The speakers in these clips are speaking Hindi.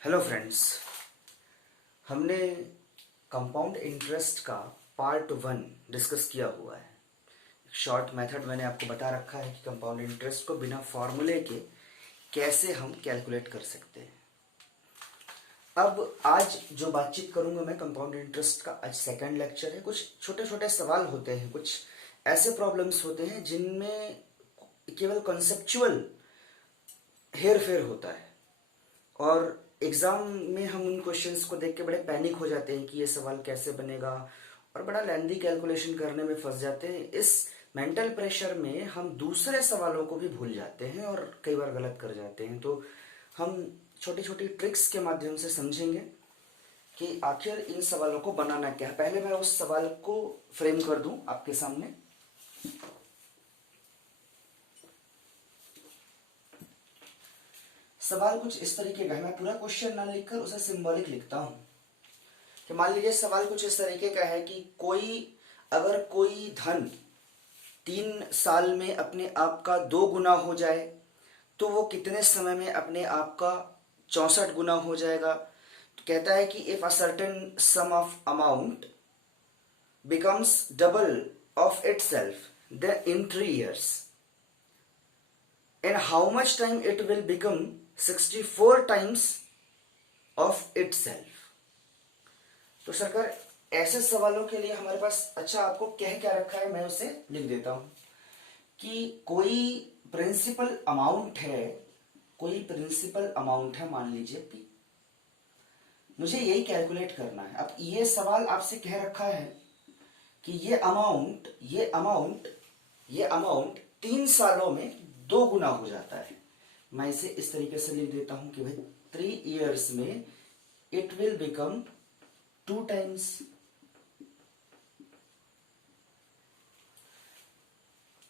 हेलो फ्रेंड्स, हमने कंपाउंड इंटरेस्ट का पार्ट 1 डिस्कस किया हुआ है। एक शॉर्ट मेथड मैंने आपको बता रखा है कि कंपाउंड इंटरेस्ट को बिना फॉर्मूले के कैसे हम कैलकुलेट कर सकते हैं। अब आज जो बातचीत करूंगा मैं कंपाउंड इंटरेस्ट का, आज सेकंड लेक्चर है। कुछ छोटे छोटे सवाल होते हैं, कुछ ऐसे प्रॉब्लम्स होते हैं जिनमें केवल कॉन्सेप्चुअल हेर फेर होता है और एग्जाम में हम उन क्वेश्चंस को देख के बड़े पैनिक हो जाते हैं कि ये सवाल कैसे बनेगा और बड़ा लेंदी कैलकुलेशन करने में फंस जाते हैं। इस मेंटल प्रेशर में हम दूसरे सवालों को भी भूल जाते हैं और कई बार गलत कर जाते हैं। तो हम छोटी छोटी ट्रिक्स के माध्यम से समझेंगे कि आखिर इन सवालों को बनाना क्या है। पहले मैं उस सवाल को फ्रेम कर दूं आपके सामने। सवाल कुछ इस तरीके का है, मैं पूरा क्वेश्चन ना लिखकर उसे सिंबॉलिक लिखता हूं। कि मान लीजिए सवाल कुछ इस तरीके का है कि अगर कोई धन 3 साल में अपने आप का 2 गुना हो जाए तो वो कितने समय में अपने आप का 64 गुना हो जाएगा। तो कहता है कि if a certain some of amount becomes double of itself in 3 years, and how much time it will become 64 times of itself। तो सरकार, ऐसे सवालों के लिए हमारे पास अच्छा आपको क्या रखा है, मैं उसे लिख देता हूं कि कोई प्रिंसिपल अमाउंट है, मान लीजिए P। मुझे यही कैलकुलेट करना है। अब ये सवाल आपसे कह रखा है कि ये अमाउंट 3 सालों में 2 गुना हो जाता है। मैं इसे इस तरीके से लिख देता हूं कि भाई 3 years में इट विल बिकम 2 times।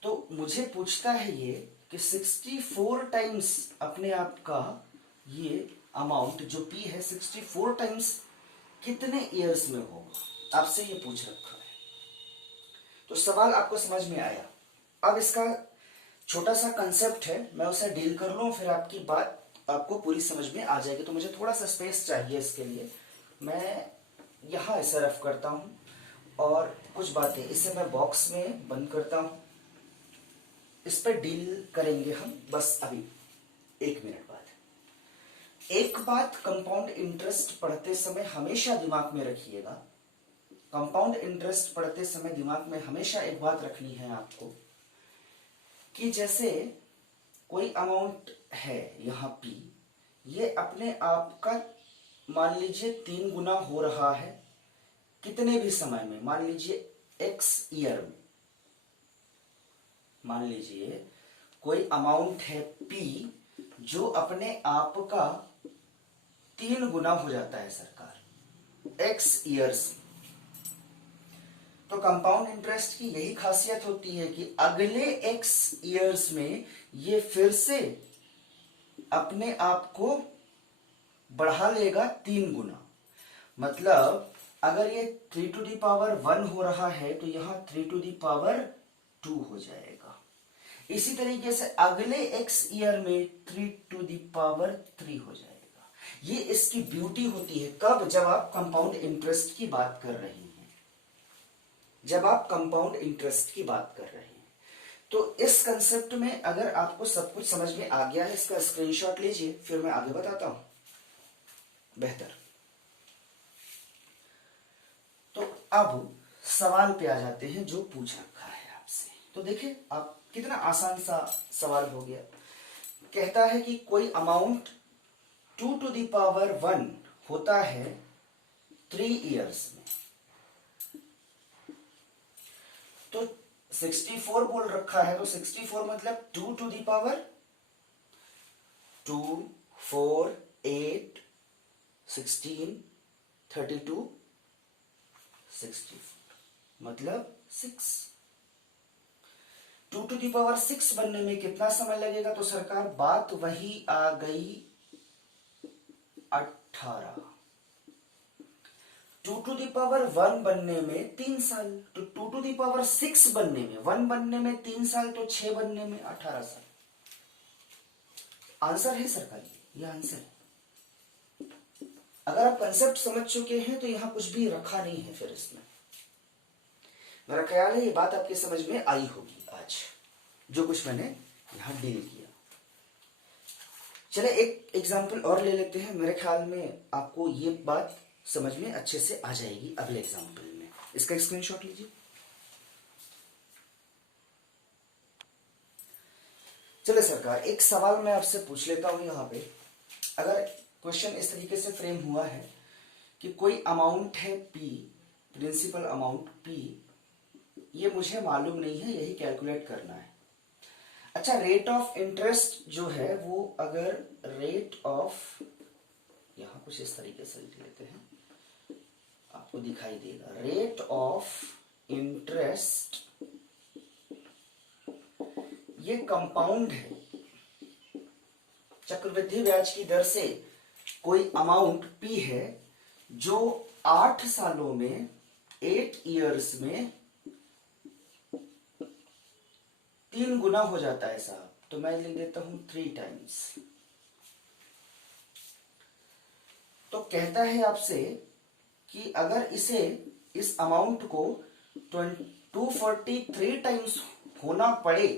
तो मुझे पूछता है ये कि 64 टाइम्स अपने आप का ये अमाउंट जो P है 64 टाइम्स कितने ईयर्स में होगा, आपसे ये पूछ रखा है। तो सवाल आपको समझ में आया। अब इसका छोटा सा कंसेप्ट है, मैं उसे डील कर लूं, फिर आपकी बात आपको पूरी समझ में आ जाएगी। तो मुझे थोड़ा सा स्पेस चाहिए इसके लिए। मैं यहां इसे रफ करता हूं और कुछ बातें इसे मैं बॉक्स में बंद करता हूं। इस पर डील करेंगे हम बस अभी 1 मिनट बाद। एक बात कंपाउंड इंटरेस्ट पढ़ते समय हमेशा दिमाग में रखिएगा। कंपाउंड इंटरेस्ट पढ़ते समय दिमाग में हमेशा एक बात रखनी है आपको कि जैसे कोई अमाउंट है यहां P, ये अपने आप का मान लीजिए 3 गुना हो रहा है कितने भी समय में, मान लीजिए X ईयर में। मान लीजिए कोई अमाउंट है P जो अपने आप का 3 गुना हो जाता है सरकार X ईयर्स। तो कंपाउंड इंटरेस्ट की यही खासियत होती है कि अगले X ईयर्स में ये फिर से अपने आप को बढ़ा लेगा 3 गुना। मतलब अगर ये 3 to the power 1 हो रहा है तो यहां 3 to the power 2 हो जाएगा। इसी तरीके से अगले X ईयर में 3 to the power 3 हो जाएगा। ये इसकी ब्यूटी होती है। कब? जब आप कंपाउंड इंटरेस्ट की बात कर रहे हैं। जब आप कंपाउंड इंटरेस्ट की बात कर रहे हैं तो इस कंसेप्ट में अगर आपको सब कुछ समझ में आ गया है, इसका स्क्रीनशॉट लीजिए, फिर मैं आगे बताता हूं। बेहतर। तो अब सवाल पे आ जाते हैं जो पूछ रखा है आपसे। तो देखिए आप, कितना आसान सा सवाल हो गया। कहता है कि कोई अमाउंट 2 to the power 1 होता है 3 years में। तो 64 बोल रखा है, तो 64 मतलब 2 to the power 2, 4, 8, 16, 32, 64 मतलब 6। 2 to the power 6 बनने में कितना समय लगेगा? तो सरकार बात वही आ गई 18। 2 to the power 1 बनने में 3 साल, तो 2 to the power 6 बनने में, 1 बनने में 3 साल, तो 6 बनने में 18 साल। आंसर है सरकार, ये आंसर है। अगर आप कंसेप्ट समझ चुके हैं तो यहां कुछ भी रखा नहीं है फिर इसमें। मेरा ख्याल है ये बात आपकी समझ में आई होगी आज, जो कुछ मैंने यहां डील किया। चले एक एग्जाम्पल और ले लेते हैं, मेरे ख्याल में आपको ये बात समझ में अच्छे से आ जाएगी अगले एग्जाम्पल में। इसका स्क्रीनशॉट लीजिए। चले सरकार, एक सवाल मैं आपसे पूछ लेता हूं यहां पे। अगर क्वेश्चन इस तरीके से फ्रेम हुआ है कि कोई अमाउंट है P, प्रिंसिपल अमाउंट P, ये मुझे मालूम नहीं है, यही कैलकुलेट करना है। अच्छा, रेट ऑफ इंटरेस्ट जो है वो, अगर रेट ऑफ, यहां कुछ इस तरीके से लिख लेते हैं, आपको दिखाई देगा, रेट ऑफ इंटरेस्ट ये कंपाउंड है, चक्रवृद्धि ब्याज की दर से कोई अमाउंट P है जो 8 सालों में, 8 इयर्स में 3 गुना हो जाता है साहब। तो मैं लिख देता हूं 3 टाइम्स। तो कहता है आपसे कि अगर इसे, इस अमाउंट को 243 टाइम्स होना पड़े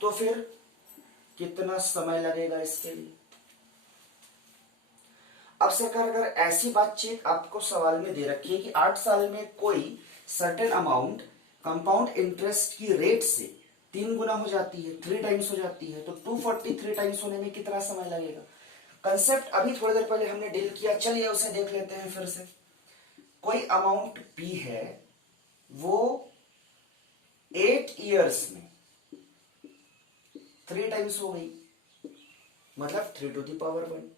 तो फिर कितना समय लगेगा इसके लिए। अब सरकार, अगर ऐसी बातचीत आपको सवाल में दे रखी है कि 8 साल में कोई सर्टेन अमाउंट कंपाउंड इंटरेस्ट की रेट से 3 गुना हो जाती है, 3 टाइम्स हो जाती है, तो 243 टाइम्स होने में कितना समय लगेगा। कंसेप्ट अभी थोड़ी देर पहले हमने डील किया, चलिए उसे देख लेते हैं फिर से। कोई अमाउंट P है, वो 8 इयर्स में 3 टाइम्स हो गई, मतलब 3 टू द पावर 1।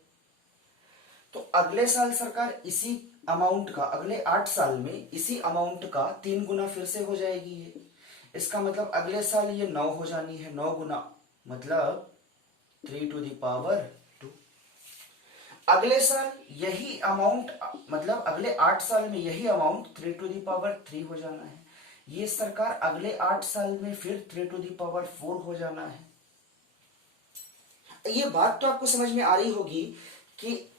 तो अगले साल सरकार इसी अमाउंट का, अगले 8 साल में इसी अमाउंट का 3 गुना फिर से हो जाएगी ये। इसका मतलब अगले साल ये 9 हो जानी है, 9 गुना मतलब 3 टू द पावर 2। अगले साल यही अमाउंट, मतलब अगले 8 साल में यही अमाउंट 3 टू द पावर 3 हो जाना है। ये सरकार अगले 8 साल में फिर 3 टू द पावर 4 हो जाना है। ये बात तो आपको समझ में आ रही होगी कि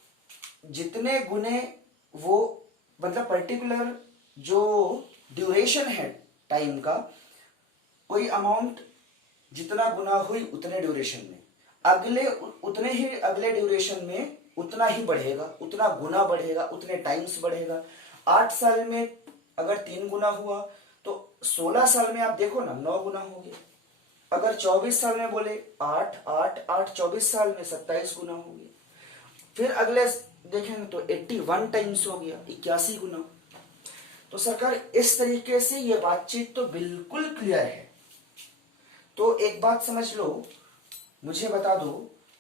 जितने गुने वो, मतलब पर्टिकुलर जो ड्यूरेशन है टाइम का, कोई अमाउंट जितना गुना हुई उतने ड्यूरेशन में, अगले उतने ही अगले ड्यूरेशन में उतना ही बढ़ेगा, उतना गुना बढ़ेगा, उतने टाइम्स बढ़ेगा। 8 साल में अगर 3 गुना हुआ तो 16 साल में आप देखो ना 9 गुना हो गया। अगर 24 साल में बोले 8 8 8, 24 साल में 27 गुना हो गया। फिर अगले देखेंगे तो 81 टाइम्स हो गया, 81 गुना। तो सरकार इस तरीके से ये बातचीत तो बिल्कुल क्लियर है। तो एक बात समझ लो, मुझे बता दो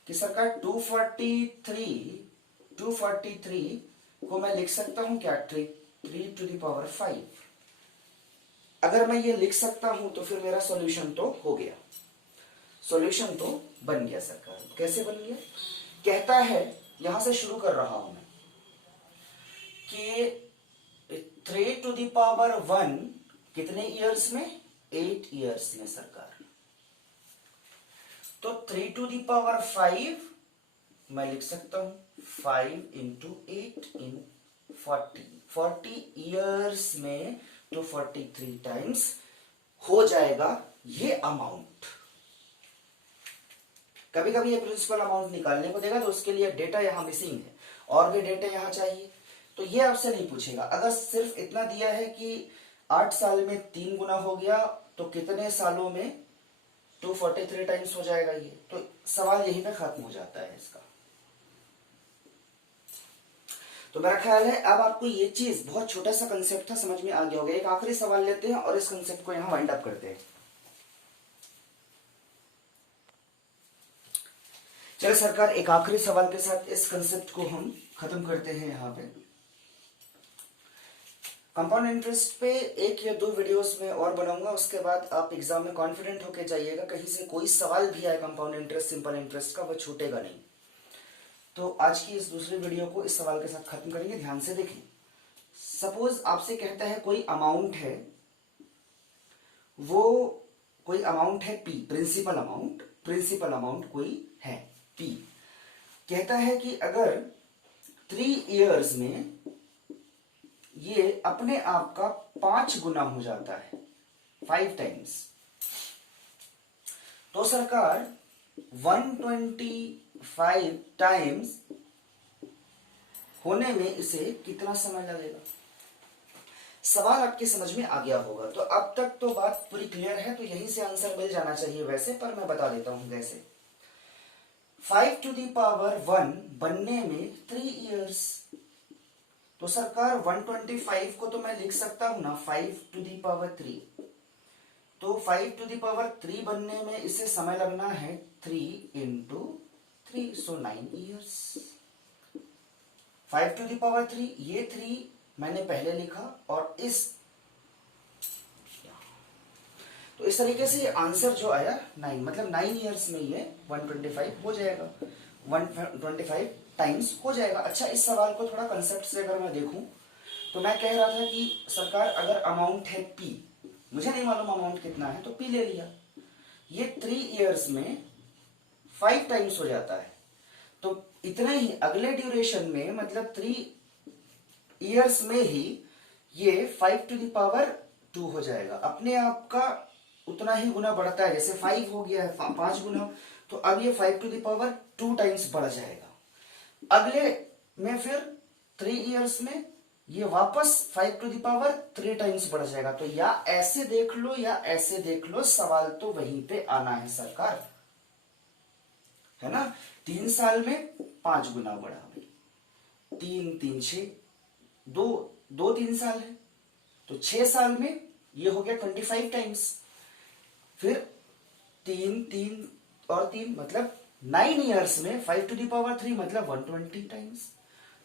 कि सरकार 243 को मैं लिख सकता हूं क्या, 3 टू द पावर 5। अगर मैं ये लिख सकता हूं तो फिर मेरा सॉल्यूशन तो हो गया, सॉल्यूशन तो बन गया सरकार। कैसे बन गया, कहता है, यहां से शुरू कर रहा हूं मैं, कि 3 टू द पावर 1 कितने इयर्स में, 8 इयर्स में सरकार। तो 3 टू द पावर 5 मैं लिख सकता हूं 5 इंटू 8 इन 40 इयर्स में, तो 43 टाइम्स हो जाएगा ये अमाउंट। कभी कभी ये प्रिंसिपल अमाउंट निकालने को देगा तो उसके लिए डेटा यहां मिसिंग है, और भी डेटा यहां चाहिए, तो ये आपसे नहीं पूछेगा। अगर सिर्फ इतना दिया है कि 8 साल में 3 गुना हो गया तो कितने सालों में 243 टाइम्स हो जाएगा, ये तो सवाल यहीं पे खत्म हो जाता है इसका। तो मेरा ख्याल है अब आपको ये चीज, बहुत छोटा सा कंसेप्ट था, समझ में आ गया होगा। एक आखिरी सवाल लेते हैं और इस कंसेप्ट को यहां वाइंड अप करते हैं। चलिए सरकार, एक आखिरी सवाल के साथ इस कंसेप्ट को हम खत्म करते हैं। यहां पे कंपाउंड इंटरेस्ट पे 1 या 2 वीडियोस में और बनाऊंगा, उसके बाद आप एग्जाम में कॉन्फिडेंट होकर जाइएगा, कहीं से कोई सवाल भी आए कंपाउंड इंटरेस्ट, सिंपल इंटरेस्ट का, वो छूटेगा नहीं। तो आज की इस दूसरी वीडियो को इस सवाल के साथ खत्म करेंगे। ध्यान से देखें, सपोज आपसे कहता है कोई अमाउंट है, वो कोई अमाउंट है P, प्रिंसिपल अमाउंट कोई है P। कहता है कि अगर 3 इयर्स में ये अपने आप का 5 गुना हो जाता है, 5 टाइम्स। तो सरकार 125 टाइम्स होने में इसे कितना समय लगेगा? सवाल आपके समझ में आ गया होगा। तो अब तक तो बात पूरी क्लियर है, तो यहीं से आंसर मिल जाना चाहिए वैसे, पर मैं बता देता हूं कैसे। 5 to the power 1 बनने में 3 इयर्स। तो सरकार 125 को तो मैं लिख सकता हूं ना 5 to the power 3। तो 5 to the power 3 बनने में इसे समय लगना है 3 into 3, so 9 years. 5 to the power 3, ये 3 मैंने पहले लिखा, और तो इस तरीके से आंसर जो आया 9, मतलब 9 इयर्स में ये 125 हो जाएगा, 125 टाइम्स हो जाएगा। अच्छा, इस सवाल को थोड़ा कंसेप्ट से अगर मैं देखूं तो मैं कह रहा था कि सरकार अगर अमाउंट है P, मुझे नहीं मालूम अमाउंट कितना है, तो P ले लिया। ये 3 इयर्स में 5 टाइम्स हो जाता है, तो इतने ही अगले ड्यूरेशन में, मतलब 3 इयर्स में ही ये 5 to the power 2 हो जाएगा। अपने आप का उतना ही गुना बढ़ता है, जैसे 5 हो गया है 5 गुना, तो अब ये 5 to the power 2 टाइम्स बढ़ जाएगा। अगले में फिर 3 इयर्स में ये वापस 5 to the power 3 टाइम्स बढ़ जाएगा। तो या ऐसे देख लो या ऐसे देख लो, सवाल तो वहीं पे आना है सरकार, है ना। 3 साल में 5 गुना बढ़ा भाई, 3 3 6, 2 3 साल है, तो 6 साल में ये हो गया 25 टाइम्स। फिर 3 3 और 3, मतलब 9 इयर्स में 5 to the power 3 मतलब 120 टाइम्स।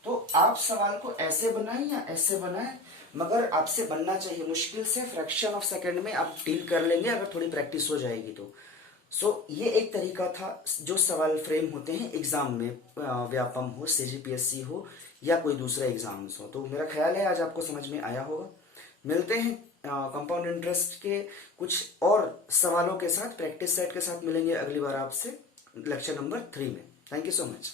तो आप सवाल को ऐसे बनाएं या ऐसे बनाएं, मगर आपसे बनना चाहिए। मुश्किल से फ्रैक्शन ऑफ सेकंड में आप डील कर लेंगे अगर थोड़ी प्रैक्टिस हो जाएगी तो। ये एक तरीका था जो सवाल फ्रेम होते हैं एग्जाम में, व्यापम हो, CGPSC हो या कोई दूसरा एग्जाम्स हो। तो मेरा ख्याल है आज आपको समझ में आया होगा। मिलते हैं कंपाउंड इंटरेस्ट के कुछ और सवालों के साथ, प्रैक्टिस सेट के साथ मिलेंगे अगली बार आपसे लेक्चर नंबर 3 में। Thank you so much.